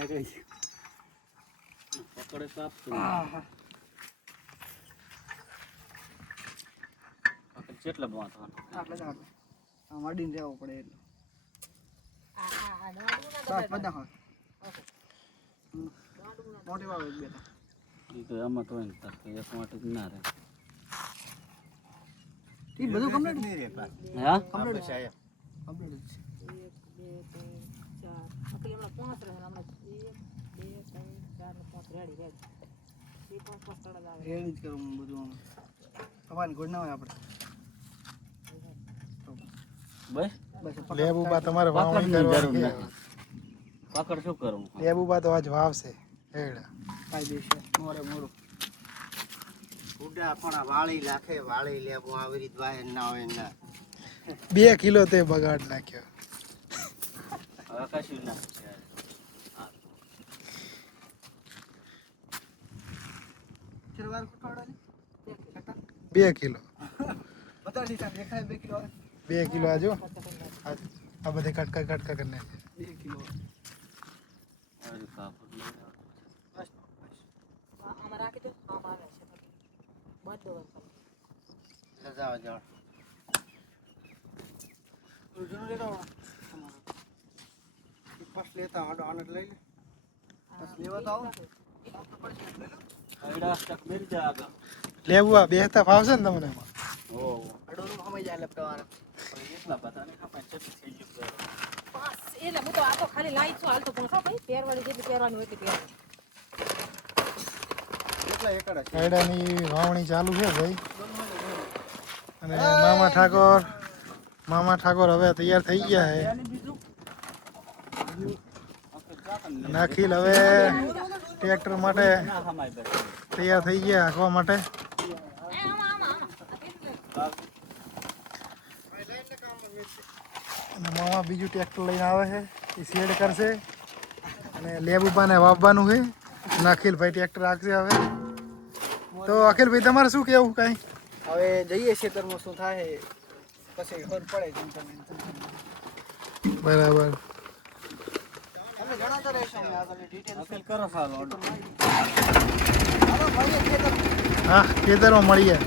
લે ગઈ પકડે સાફ કેટલા બાંધવાનું આટલે જ આટલે આમ અડીને રહેવું પડે એટલે બસ બધા હા મોટી વાવ એક બેટા એ તો આમાં તો હોય ને તાર એક માટે જ ના રહે એ બધું કમ્પ્લીટ નહીં રે પાસ હા કમ્પ્લીટ છે સાહેબ કમ્પ્લીટ છે 1 2 3 4 આપણે હમણાં 5 રહે હમણાં 1 2 3 4 ને 5 રેડી રેડી એ 5 તળા જ આવે રેડી જ કરું બધું ભગવાન ગુડ ના હોય આપણે બસ લેબુબા તમારે વાવણી કરવાની છે પકડ શું કરું લેબુબા તો આજ વાવશે હેડા કાયદેસર મોરે મોરું ઉડા પણ વાળી લાખે વાળી લેવો આવી રીત વાય ના હોય ના 2 કિલો તે બગાડ નાખ્યો આકાશી ના ચરવાર કટાડો 2 કિલો બતાડી તા દેખાય 2 કિલો 2 કિલો આજો આ બધે કટકા કરને 2 કિલો અરે કાપડ બસ આમાં રાખી દો આમાં આવે છે બધું લજાવ જાવ જૂનું લેતા પાસ લેતા આડો આનટ લઈ લે બસ લેવા તો આવો આઈડા સ્ટક મેલ જા આગળ લેબુબા બેહતા ફાવશે ને તમને એમાં ઓ અડોનું હમે જાય લપટાવાના એટલા પતા ને ખબર છે થઈ ગયું પાંચ એટલે હું તો આ તો ખાલી લાઈ છું હાલ તો પણ શું ભાઈ પહેરવાની જેટલી પહેરવાની હોય એટલી પહેરવાની કેટલા એકડ છે હેડાની વાવણી ચાલુ છે ભાઈ અને મામા ઠાકોર હવે તૈયાર થઈ ગયા છે નાખીલ હવે ટ્રેક્ટર માટે ના હમાય બસ તૈયાર થઈ ગયા હાંકવા માટે અને મામા બીજું ટ્રેક્ટર લઈને આવે છે એ શેડ કરશે અને લેબુબાને વાવવાનું છે નાખીલભાઈ ટ્રેક્ટર રાખશે હવે તો અખિલભાઈ તમારે શું કહેવું કાંઈ હવે જઈએ ખેતરમાં શું થાય પછી ખબર પડે જેમ તમે બરાબર તમે જણાવતા રહેશો અમને આગળની ડિટેલ અકલ કરો સાલો હાલો મળીએ ખેતર હા ખેતરમાં મળીએ